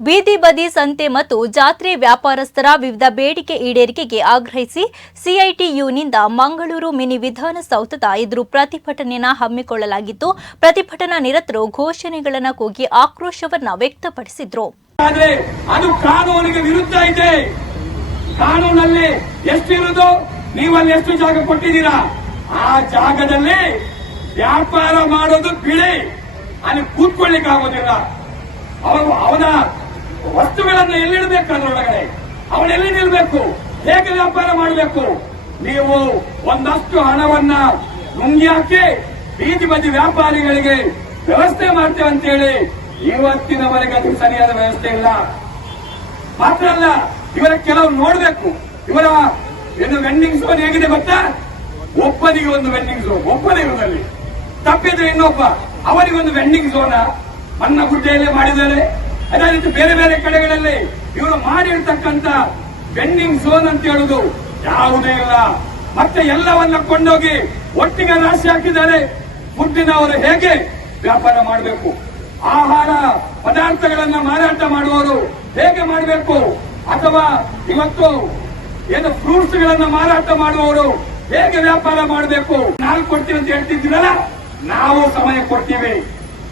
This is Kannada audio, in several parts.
ಬೀದಿ ಬದಿ ಸಂತೆ ಮತ್ತು ಜಾತ್ರೆ ವ್ಯಾಪಾರಸ್ಥರ ವಿವಿಧ ಬೇಡಿಕೆ ಈಡೇರಿಕೆಗೆ ಆಗ್ರಹಿಸಿ ಸಿಐಟಿಯುನಿಂದ ಮಂಗಳೂರು ಮಿನಿ ವಿಧಾನಸೌಧದ ಎದುರು ಪ್ರತಿಭಟನೆಯನ್ನು ಹಮ್ಮಿಕೊಳ್ಳಲಾಗಿತ್ತು. ಪ್ರತಿಭಟನಾ ನಿರತರು ಘೋಷಣೆಗಳನ್ನು ಕೂಗಿ ಆಕ್ರೋಶವನ್ನು ವ್ಯಕ್ತಪಡಿಸಿದ್ರು. ಅದು ಕಾನೂನಿಗೆ ವಿರುದ್ಧ ಇದೆ. ಕಾನೂನಲ್ಲಿ ಎಷ್ಟಿರುವುದು ನೀವಲ್ಲಿ ಎಷ್ಟು ಜಾಗ ಕೊಟ್ಟಿದ್ದೀರಾ? ಆ ಜಾಗದಲ್ಲಿ ವ್ಯಾಪಾರ ಮಾಡೋದು ಬಿಳಿ. ಅಲ್ಲಿ ಕೂತ್ಕೊಳ್ಳಿಕ್ಕೆ ಆಗೋದಿಲ್ಲ ಅವನ ವಸ್ತುಗಳನ್ನು ಎಲ್ಲಿಡಬೇಕು ಅದರೊಳಗಡೆ? ಅವನೆಲ್ಲಿ ನಿಲ್ಬೇಕು? ಹೇಗೆ ವ್ಯಾಪಾರ ಮಾಡಬೇಕು? ನೀವು ಒಂದಷ್ಟು ಹಣವನ್ನ ನುಂಗಿ ಹಾಕಿ ಬೀದಿ ಬದಿ ವ್ಯಾಪಾರಿಗಳಿಗೆ ವ್ಯವಸ್ಥೆ ಮಾಡ್ತೇವೆ ಅಂತೇಳಿ ಇವತ್ತಿನವರೆಗೆ ಅದು ಸರಿಯಾದ ವ್ಯವಸ್ಥೆ ಇಲ್ಲ. ಮಾತ್ರ ಅಲ್ಲ, ಇವರ ಕೆಲವು ನೋಡಬೇಕು. ಇವರ ಏನು ವೆಂಡಿಂಗ್ ಝೋನ್ ಹೇಗಿದೆ ಗೊತ್ತಾ? ಒಬ್ಬನಿಗೆ ಒಂದು ವೆಂಡಿಂಗ್ ಝೋನ್ ಒಬ್ಬನೇ ಇವರಲ್ಲಿ ತಪ್ಪಿದ್ರೆ ಇನ್ನೊಬ್ಬ ಅವರಿಗೊಂದು ವೆಂಡಿಂಗ್ ಝೋನ ಮನ್ನಗುಡ್ಡೆಯಲ್ಲೇ ಮಾಡಿದ್ದಾರೆ ಅದೇ ಬೇರೆ ಬೇರೆ ಕಡೆಗಳಲ್ಲಿ ಇವರು ಮಾಡಿರ್ತಕ್ಕಂತ ಬೆಂಡಿಂಗ್ ಝೋನ್ ಅಂತ ಹೇಳುದು ಯಾವುದೇ ಇಲ್ಲ. ಮತ್ತೆ ಎಲ್ಲವನ್ನ ಕೊಂಡೋಗಿ ಒಟ್ಟಿಗೆ ರಾಶಿ ಹಾಕಿದ್ದಾರೆ. ಫುಡ್ಡಿನವರು ಹೇಗೆ ವ್ಯಾಪಾರ ಮಾಡಬೇಕು? ಆಹಾರ ಪದಾರ್ಥಗಳನ್ನ ಮಾರಾಟ ಮಾಡುವವರು ಹೇಗೆ ಮಾಡಬೇಕು? ಅಥವಾ ಇವತ್ತು ಏನು ಫ್ರೂಟ್ಸ್ ಗಳನ್ನ ಮಾರಾಟ ಮಾಡುವವರು ಹೇಗೆ ವ್ಯಾಪಾರ ಮಾಡಬೇಕು? ನಾವು ಕೊಡ್ತೀವಿ ಅಂತ ಹೇಳ್ತಿದ್ದೀರಲ್ಲ? ನಾವು ಸಮಯ ಕೊಡ್ತೀವಿ.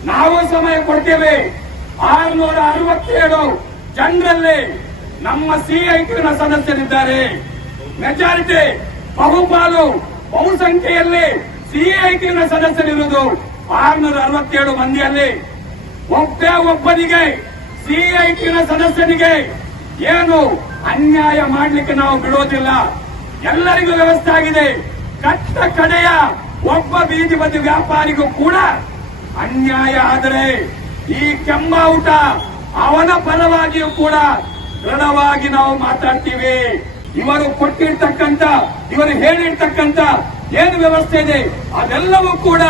ನಾವು ಸಮಯ ಕೊಡ್ತೇವೆ. ಆರುನೂರ ಅರವತ್ತೇಳು ಜನರಲ್ಲಿ ನಮ್ಮ ಸಿಐಟಿನ ಸದಸ್ಯರಿದ್ದಾರೆ. ಮೆಜಾರಿಟಿ, ಬಹುಪಾಲು, ಬಹುಸಂಖ್ಯೆಯಲ್ಲಿ ಸಿಐಟಿನ ಸದಸ್ಯರಿರುವುದು ಆರುನೂರ ಅರವತ್ತೇಳು ಮಂದಿಯಲ್ಲಿ. ಒಬ್ಬೇ ಒಬ್ಬನಿಗೆ ಸಿಐಟಿನ ಸದಸ್ಯನಿಗೆ ಏನು ಅನ್ಯಾಯ ಮಾಡಲಿಕ್ಕೆ ನಾವು ಬಿಡೋದಿಲ್ಲ. ಎಲ್ಲರಿಗೂ ವ್ಯವಸ್ಥೆ ಆಗಿದೆ. ಕಟ್ಟ ಕಡೆಯ ಒಬ್ಬ ಬೀದಿ ಬದಿ ವ್ಯಾಪಾರಿಗೂ ಕೂಡ ಅನ್ಯಾಯ ಆದರೆ ಈ ಕೆಮ್ಮಾವುಟ ಅವನ ಪರವಾಗಿಯೂ ಕೂಡ ದೃಢವಾಗಿ ನಾವು ಮಾತಾಡ್ತೀವಿ. ಇವರು ಕೊಟ್ಟಿರ್ತಕ್ಕಂತ ಇವರು ಹೇಳಿರ್ತಕ್ಕಂತ ಏನು ವ್ಯವಸ್ಥೆ ಇದೆ? ಅದೆಲ್ಲವೂ ಕೂಡ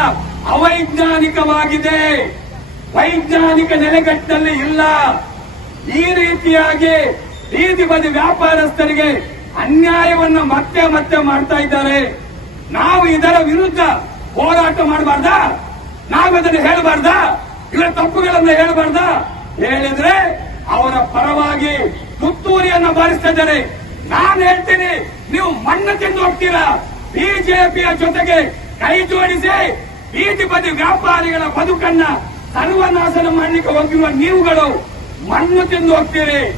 ಅವೈಜ್ಞಾನಿಕವಾಗಿದೆ. ವೈಜ್ಞಾನಿಕ ನೆಲೆಗಟ್ಟಿನಲ್ಲಿ ಇಲ್ಲ. ಈ ರೀತಿಯಾಗಿ ಬೀದಿ ಬದಿ ವ್ಯಾಪಾರಸ್ಥರಿಗೆ ಅನ್ಯಾಯವನ್ನ ಮತ್ತೆ ಮತ್ತೆ ಮಾಡ್ತಾ ಇದ್ದಾರೆ. ನಾವು ಇದರ ವಿರುದ್ಧ ಹೋರಾಟ ಮಾಡಬಾರ್ದಾ? ನಾವು ಅದನ್ನು ಹೇಳಬಾರ್ದಾ? ಇವರ ತಪ್ಪುಗಳನ್ನ ಹೇಳಬಾರ್ದ? ಹೇಳಿದ್ರೆ ಅವರ ಪರವಾಗಿ ಪುತ್ತೂರಿಯನ್ನ ಬಾರಿಸ್ತಾ ಇದ್ದಾರೆ. ನಾನು ಹೇಳ್ತೀನಿ, ನೀವು ಮಣ್ಣು ತಿಂದು ಹೋಗ್ತೀರಾ? ಬಿಜೆಪಿಯ ಜೊತೆಗೆ ಕೈ ಜೋಡಿಸಿ ಬೀದಿ ಬದಿ ವ್ಯಾಪಾರಿಗಳ ಬದುಕನ್ನ ಸರ್ವನಾಶನ ಮಾಡಲಿಕ್ಕೆ ಹೋಗಿರುವ ನೀವುಗಳು ಮಣ್ಣು ತಿಂದು ಹೋಗ್ತೀರಿ.